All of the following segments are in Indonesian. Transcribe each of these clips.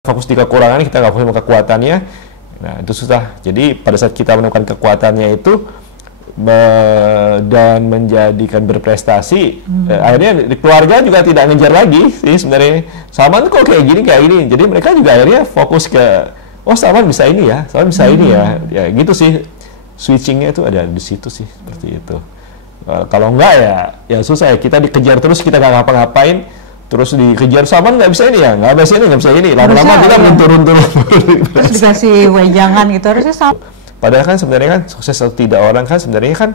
fokus di kekurangan, kita nggak fokus sama kekuatannya. Nah, itu susah. Jadi pada saat kita menemukan kekuatannya itu dan menjadikan berprestasi, akhirnya di keluarga juga tidak ngejar lagi sih sebenarnya. Salman kok kayak gini. Jadi mereka juga akhirnya fokus ke, oh Salman bisa ini ya, Salman bisa ini ya. Ya gitu sih. Switchingnya itu ada di situ sih, seperti itu. Kalau enggak ya susah ya. Kita dikejar terus, kita nggak ngapa-ngapain. Terus dikejar Salman nggak bisa ini ya, nggak bisa ini. Lama-lama kita belum turun-turun. Terus dikasih wejangan gitu, harusnya sama. Padahal kan sebenarnya kan sukses atau tidak orang kan sebenarnya kan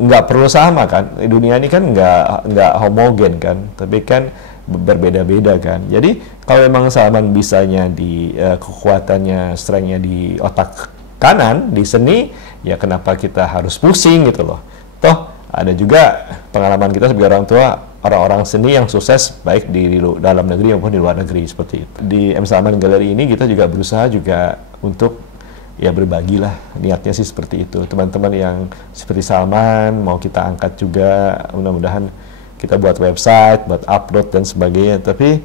nggak perlu sama kan. Dunia ini kan nggak homogen kan, tapi kan berbeda-beda kan. Jadi kalau memang Salman bisanya di kekuatannya, strength-nya di otak kanan, di seni, ya kenapa kita harus pusing gitu loh. Toh ada juga pengalaman kita sebagai orang tua, orang-orang seni yang sukses baik di dalam negeri maupun di luar negeri seperti itu. Di M. Salman Gallery ini kita juga berusaha juga untuk ya berbagi lah, niatnya sih seperti itu. Teman-teman yang seperti Salman mau kita angkat juga, mudah-mudahan kita buat website, buat upload dan sebagainya. Tapi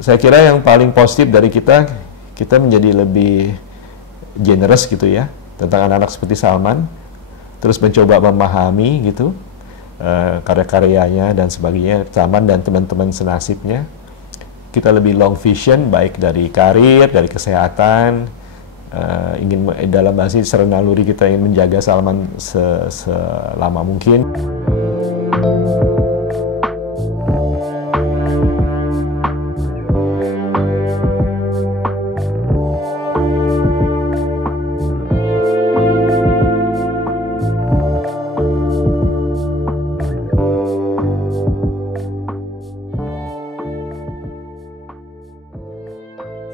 saya kira yang paling positif dari kita menjadi lebih generous gitu ya tentang anak-anak seperti Salman, terus mencoba memahami gitu karya-karyanya dan sebagainya, Salman dan teman-teman senasibnya. Kita lebih long vision baik dari karir, dari kesehatan, ingin dalam bahasa secara naluri kita ingin menjaga Salman selama mungkin.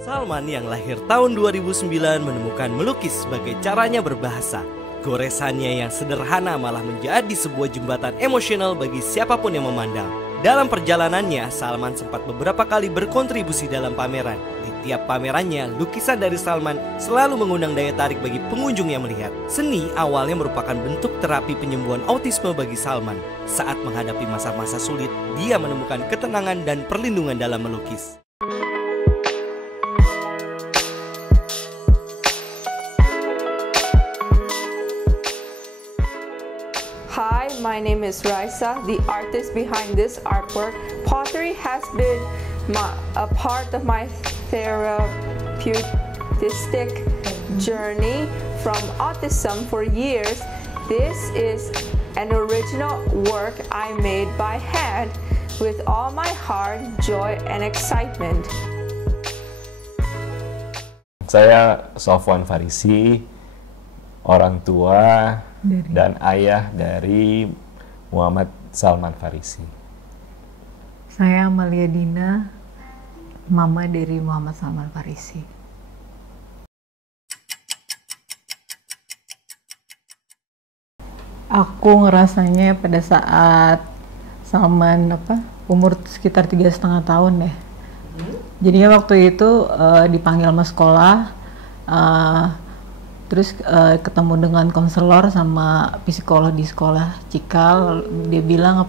Salman yang lahir tahun 2009 menemukan melukis sebagai caranya berbahasa. Goresannya yang sederhana malah menjadi sebuah jembatan emosional bagi siapapun yang memandang. Dalam perjalanannya, Salman sempat beberapa kali berkontribusi dalam pameran. Di tiap pamerannya, lukisan dari Salman selalu mengundang daya tarik bagi pengunjung yang melihat. Seni awalnya merupakan bentuk terapi penyembuhan autisme bagi Salman. Saat menghadapi masa-masa sulit, dia menemukan ketenangan dan perlindungan dalam melukis. Hi, my name is Raisa, the artist behind this artwork. Pottery has been a part of my therapeutic journey from autism for years. This is an original work I made by hand with all my heart, joy, and excitement. Saya Sofwan Farisi, orang tua dan ayah dari Muhammad Salman Farisi. Saya Amalia Dina, mama dari Muhammad Salman Farisi. Aku ngerasanya pada saat Salman umur sekitar 3,5 tahun ya. Jadinya waktu itu dipanggil sama sekolah, terus ketemu dengan konselor sama psikolog di sekolah Cikal. Dia bilang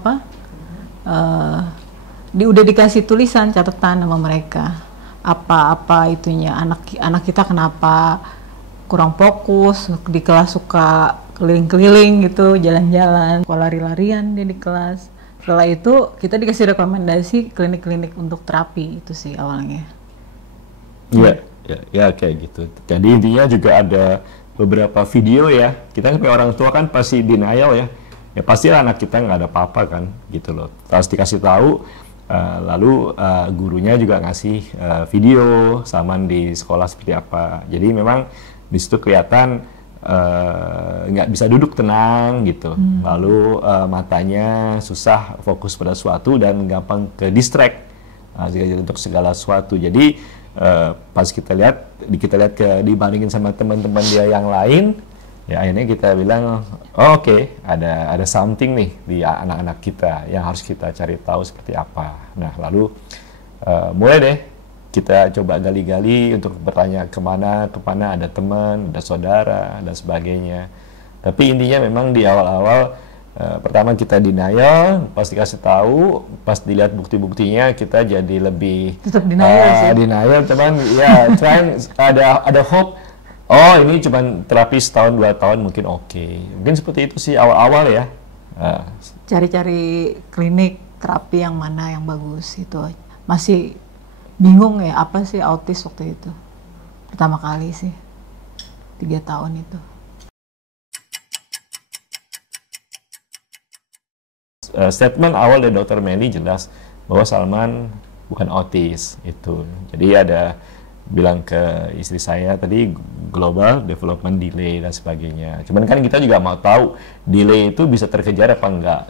udah dikasih tulisan catatan sama mereka apa itunya, anak kita kenapa kurang fokus di kelas, suka keliling-keliling gitu, jalan-jalan, lari-larian dia di kelas. Setelah itu kita dikasih rekomendasi klinik-klinik untuk terapi, itu sih awalnya. Iya. Ya kayak gitu. Jadi intinya juga ada beberapa video ya. Kita sebagai orang tua kan pasti denial ya. Ya pasti anak kita nggak ada apa-apa kan, gitu loh. Terus dikasih tahu, lalu gurunya juga ngasih video Salman di sekolah seperti apa. Jadi memang di situ kelihatan nggak bisa duduk tenang gitu. Lalu matanya susah fokus pada sesuatu dan gampang ke distract untuk segala sesuatu. Jadi pas kita lihat dibandingin sama teman-teman dia yang lain, ya akhirnya kita bilang oke, ada something nih di anak-anak kita yang harus kita cari tahu seperti apa. Nah lalu mulai deh kita coba gali-gali untuk bertanya kemana ada teman, ada saudara dan sebagainya. Tapi intinya memang di awal-awal pertama kita denial, pas dikasih tahu, pas dilihat bukti-buktinya kita jadi lebih tetap denial sih. Denial, cuman ya trying ada hope. Oh ini cuman terapi setahun 2 tahun mungkin oke. Mungkin seperti itu sih awal-awal ya. Cari-cari klinik terapi yang mana yang bagus itu. Masih bingung ya apa sih autis waktu itu. Pertama kali sih 3 tahun itu. Statement awal dari Dr. Melly jelas bahwa Salman bukan autis itu. Jadi ada bilang ke istri saya tadi global development delay dan sebagainya. Cuman kan kita juga mau tahu delay itu bisa terkejar apa enggak.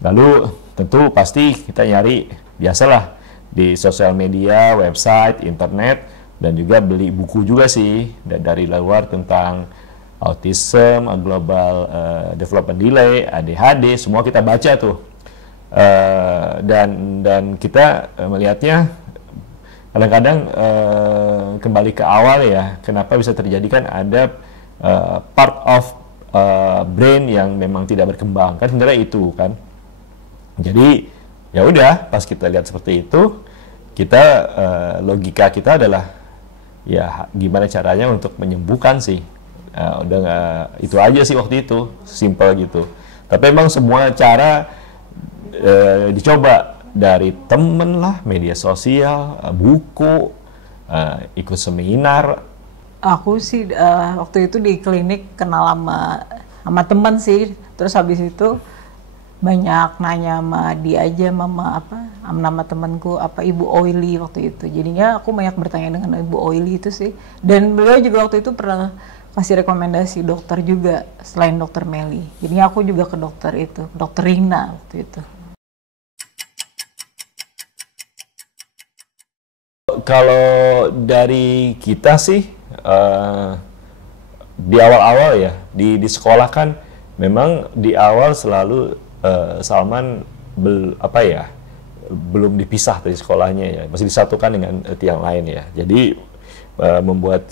Lalu tentu pasti kita nyari biasalah di sosial media, website, internet, dan juga beli buku juga sih dari luar tentang autism, global development delay, ADHD, semua kita baca tuh. Dan kita melihatnya kadang-kadang kembali ke awal ya, kenapa bisa terjadi kan ada part of brain yang memang tidak berkembang kan sebenarnya itu kan. Jadi ya udah pas kita lihat seperti itu, kita logika kita adalah ya gimana caranya untuk menyembuhkan sih. Itu aja sih waktu itu, simple gitu. Tapi emang semua cara dicoba dari temen lah, media sosial, buku, ikut seminar. Aku sih waktu itu di klinik kenal sama teman sih, terus habis itu banyak nanya sama dia aja, nama temanku Ibu Oily waktu itu. Jadinya aku banyak bertanya dengan Ibu Oily itu sih. Dan beliau juga waktu itu pernah kasih rekomendasi dokter juga selain Dokter Melly. Jadinya aku juga ke dokter itu, Dokter Rina waktu itu. Kalau dari kita sih di awal-awal ya di sekolah kan memang di awal selalu Salman belum dipisah dari sekolahnya ya, masih disatukan dengan yang lain ya. Jadi membuat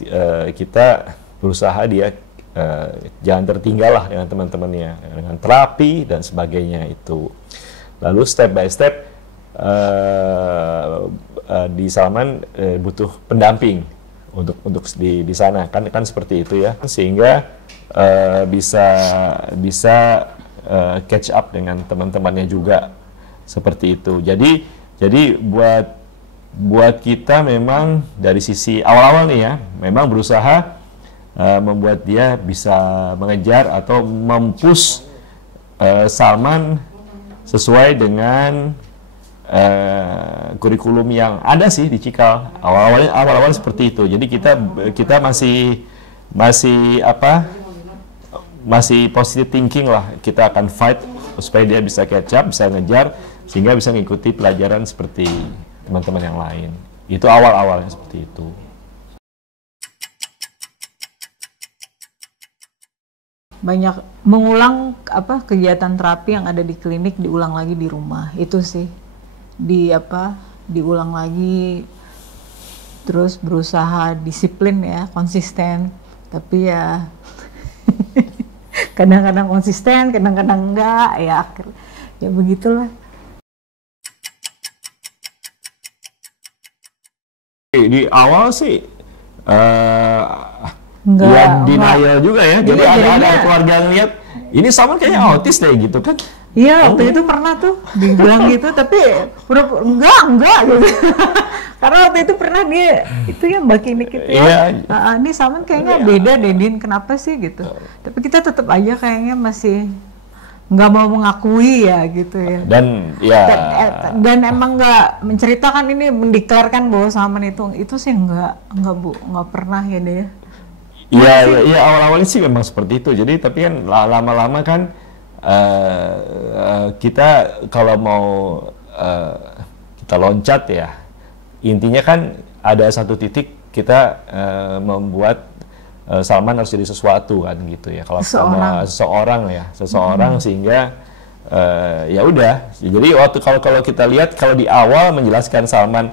kita berusaha dia jangan tertinggal lah dengan teman-temannya, dengan terapi dan sebagainya itu. Lalu step by step di Salman butuh pendamping untuk di sana kan seperti itu ya, sehingga bisa catch up dengan teman-temannya juga seperti itu. Jadi buat kita memang dari sisi awal-awal nih ya, memang berusaha membuat dia bisa mengejar atau mempush Salman sesuai dengan kurikulum yang ada sih di Cikal. Awal-awal seperti itu. Jadi kita masih positive thinking lah. Kita akan fight supaya dia bisa catch up, bisa ngejar, sehingga bisa mengikuti pelajaran seperti teman-teman yang lain. Itu awal-awalnya seperti itu. Banyak mengulang kegiatan terapi yang ada di klinik diulang lagi di rumah. Itu sih. Diulang lagi, terus berusaha disiplin ya, konsisten. Tapi ya kadang-kadang konsisten, kadang-kadang enggak, ya begitulah. Di awal sih denial juga ya. Jadi ada keluarga ngeliat ini sama kayaknya autis deh gitu kan. Iya, waktu itu pernah tuh dibilang gitu, tapi enggak gitu. Karena waktu itu pernah dia itu yang Mbak Klinik itu ya. Ini Salman kayaknya beda deh, Din, kenapa sih gitu. Tapi kita tetap aja kayaknya masih nggak mau mengakui ya gitu ya. Dan emang nggak menceritakan ini, mendeklarkan bahwa Salman itu sih nggak pernah ya deh. Iya, awal-awalnya sih memang seperti itu. Jadi tapi kan lama-lama kan kita kalau mau kita loncat ya, intinya kan ada satu titik kita membuat Salman harus jadi sesuatu kan gitu ya. Kalau seseorang sehingga ya udah. Jadi kalau kita lihat, kalau di awal menjelaskan Salman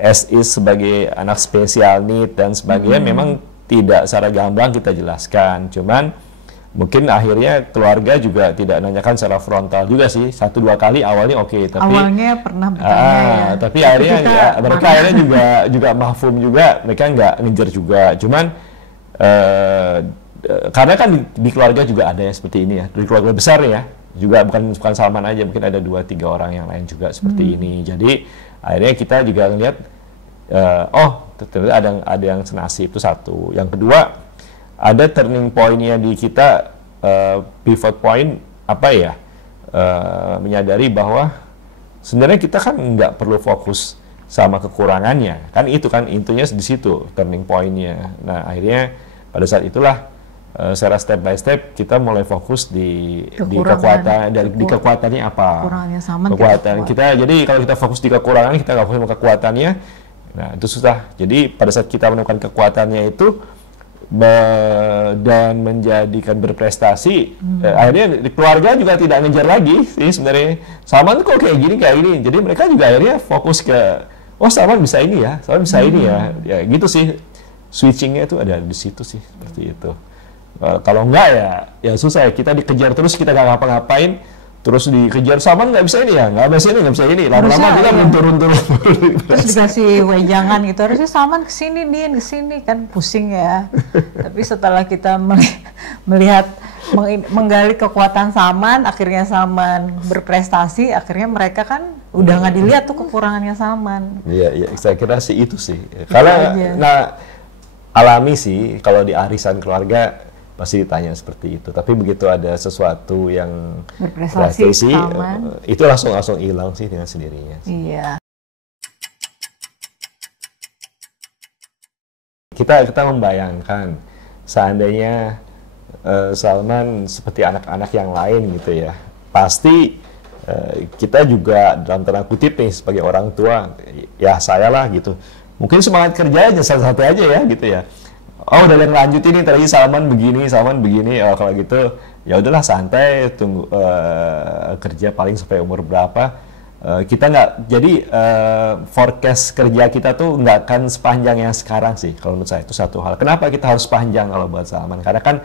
as is sebagai anak spesial need dan sebagainya, memang tidak secara gamblang kita jelaskan. Cuman mungkin akhirnya keluarga juga tidak nanyakan secara frontal juga sih, 1-2 kali awalnya oke, tapi awalnya pernah bertanya ya. Tapi akhirnya kita mereka akhirnya juga mafhum juga, mereka nggak ngejar juga, cuman karena kan di keluarga juga ada yang seperti ini ya, di keluarga besar ya, juga bukan Salman aja, mungkin ada 2-3 orang yang lain juga seperti ini. Jadi akhirnya kita juga ngelihat ternyata ada yang senasib, itu satu. Yang kedua, ada turning point-nya di kita, pivot point apa ya, menyadari bahwa sebenarnya kita kan nggak perlu fokus sama kekurangannya, kan itu kan intinya di situ turning point-nya. Nah akhirnya pada saat itulah secara step by step kita mulai fokus di kekuatan, di kekuatannya apa, kekurangannya sama kekuatan kita. Jadi kalau kita fokus di kekurangan, kita nggak fokus sama kekuatannya, nah itu susah. Jadi pada saat kita menemukan kekuatannya itu dan menjadikan berprestasi, akhirnya di keluarga juga tidak ngejar lagi sih sebenarnya. Salman tuh kok kayak gini, jadi mereka juga akhirnya fokus ke, oh Salman bisa ini ya, Salman bisa ini ya gitu sih. Switchingnya itu ada di situ sih, seperti itu. Kalau enggak ya susah ya, kita dikejar terus, kita nggak ngapa-ngapain, terus dikejar Salman nggak bisa ini ya, nggak bisa ini, lama-lama kita turun-turun. Terus dikasih wejangan gitu, harusnya Salman kesini, Din kesini, kan pusing ya. Tapi setelah kita melihat, menggali kekuatan Salman, akhirnya Salman berprestasi, akhirnya mereka kan udah nggak dilihat tuh kekurangannya Salman. Iya, saya kira sih itu sih. Karena alami sih, kalau di arisan keluarga pasti ditanya seperti itu. Tapi begitu ada sesuatu yang berprestasi, itu langsung hilang sih dengan sendirinya. Iya. Kita membayangkan seandainya Salman seperti anak-anak yang lain gitu ya, pasti kita juga dalam tanda kutip nih sebagai orang tua, ya saya lah gitu, mungkin semangat kerjanya satu-satu aja ya gitu ya. Oh udah yang lanjut ini tadi Salman begini, oh kalau gitu ya udahlah santai, tunggu kerja paling sampai umur berapa. Kita nggak, jadi forecast kerja kita tuh nggak akan sepanjang yang sekarang sih kalau menurut saya. Itu satu hal. Kenapa kita harus panjang kalau buat Salman? Karena kan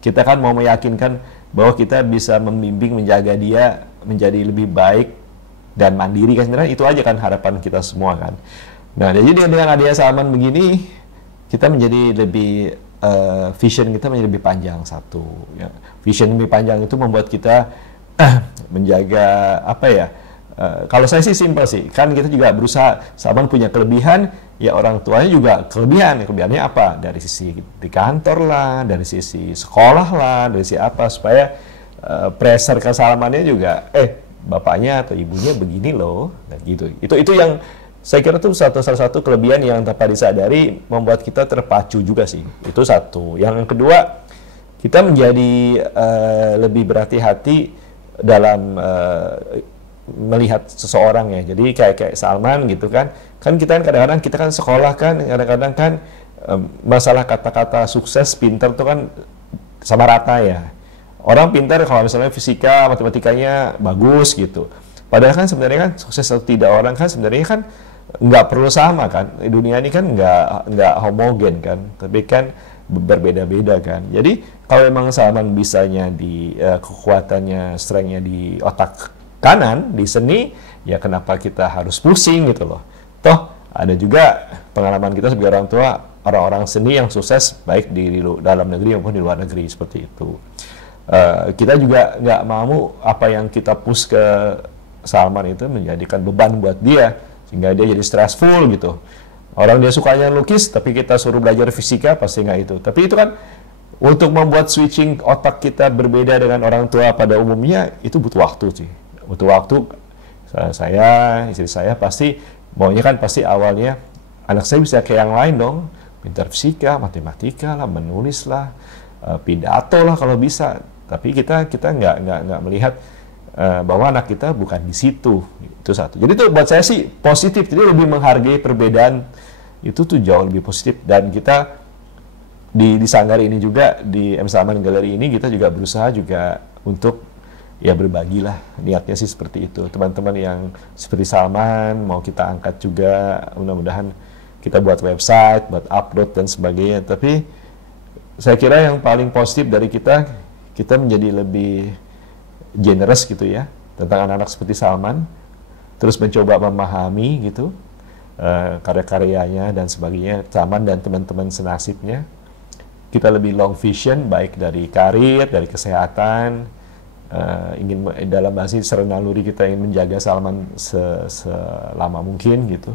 kita kan mau meyakinkan bahwa kita bisa membimbing, menjaga dia menjadi lebih baik dan mandiri kan, sebenarnya itu aja kan harapan kita semua kan. Nah jadi dengan adanya Salman begini, kita menjadi lebih vision kita menjadi lebih panjang satu. Ya. Vision lebih panjang itu membuat kita menjaga apa ya? Kalau saya sih simpel sih, kan kita juga berusaha, Salman punya kelebihan, ya orang tuanya juga kelebihannya apa? Dari sisi di kantor lah, dari sisi sekolah lah, dari sisi apa, supaya pressure ke Salmannya juga, bapaknya atau ibunya begini loh, dan gitu. Itu yang saya kira itu salah satu kelebihan yang tanpa disadari membuat kita terpacu juga sih. Itu satu. Yang kedua, kita menjadi lebih berhati-hati dalam melihat seseorang ya. Jadi kayak Salman gitu kan kita kadang-kadang kita kan sekolah kan kadang-kadang kan masalah kata-kata sukses, pintar tuh kan sama rata ya. Orang pintar kalau misalnya fisika, matematikanya bagus gitu. Padahal kan sebenarnya kan sukses atau tidak orang kan sebenarnya kan nggak perlu sama kan. Dunia ini kan nggak homogen kan, tapi kan berbeda-beda kan. Jadi kalau memang Salman bisanya di kekuatannya, strength-nya di otak kanan, di seni, ya kenapa kita harus pusing gitu loh. Toh ada juga pengalaman kita sebagai orang tua, orang-orang seni yang sukses baik di dalam negeri maupun di luar negeri seperti itu. Kita juga nggak mau apa yang kita push ke Salman itu menjadikan beban buat dia, sehingga dia jadi stressful gitu. Orang dia sukanya lukis, tapi kita suruh belajar fisika, pasti nggak itu. Tapi itu kan untuk membuat switching otak kita berbeda dengan orang tua pada umumnya, itu butuh waktu sih. Butuh waktu. Saya, istri saya pasti maunya kan pasti awalnya anak saya bisa kayak yang lain dong, pintar fisika, matematika lah, menulis lah, pidato lah kalau bisa. Tapi kita nggak melihat bahwa anak kita bukan di situ. Itu satu. Jadi itu buat saya sih positif. Jadi lebih menghargai perbedaan itu tuh jauh lebih positif. Dan kita di Sanggar ini juga, di M. Salman Gallery ini kita juga berusaha juga untuk ya berbagilah, niatnya sih seperti itu. Teman-teman yang seperti Salman mau kita angkat juga, mudah-mudahan kita buat website, buat upload dan sebagainya. Tapi saya kira yang paling positif dari kita kita menjadi lebih generous gitu ya tentang anak-anak seperti Salman, terus mencoba memahami gitu karya-karyanya dan sebagainya, Salman dan teman-teman senasibnya. Kita lebih long vision, baik dari karir, dari kesehatan, ingin dalam bahasa serenaluri kita ingin menjaga Salman selama mungkin gitu.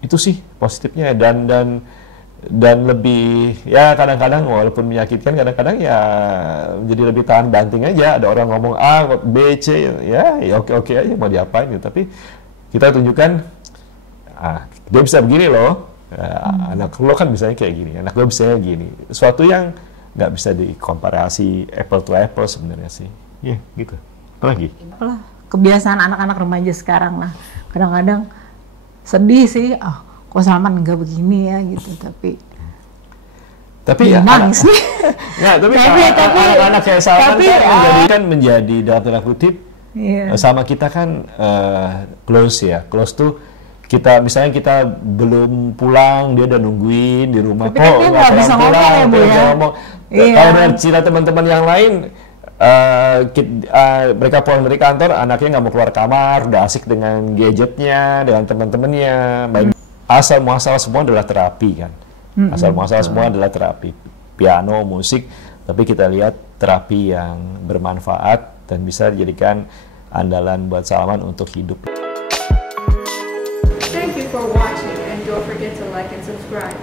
Itu sih positifnya, dan lebih ya kadang-kadang walaupun menyakitkan, kadang-kadang ya jadi lebih tahan banting aja. Ada orang ngomong A, B, C, ya oke aja mau diapain gitu. Tapi kita tunjukkan dia bisa begini loh, anak lo kan bisanya kayak gini, anak lo bisanya gini. Suatu yang nggak bisa dikomparasi apple to apple sebenarnya sih. Ya gitu. Apalagi? Apalah, kebiasaan anak-anak remaja sekarang lah. Kadang-kadang sedih sih, kok Salman nggak begini ya gitu, tapi ya nangis nih. Ya, tapi anak-anak kayak Salman kan menjadi dalam tanda kutip sama kita kan close ya. Close tuh kita misalnya kita belum pulang, dia udah nungguin di rumah. Tapi kok nggak bisa ngomong ya Bu ya. Kalau dari cerita teman-teman yang lain, mereka pulang dari kantor, anaknya nggak mau keluar kamar, udah asik dengan gadgetnya, dengan teman-temannya. Asal muasal semua adalah terapi kan. Asal muasal semua adalah terapi. Piano, musik, tapi kita lihat terapi yang bermanfaat dan bisa dijadikan andalan buat Salman untuk hidup. Thank you for watching and don't forget to like and subscribe.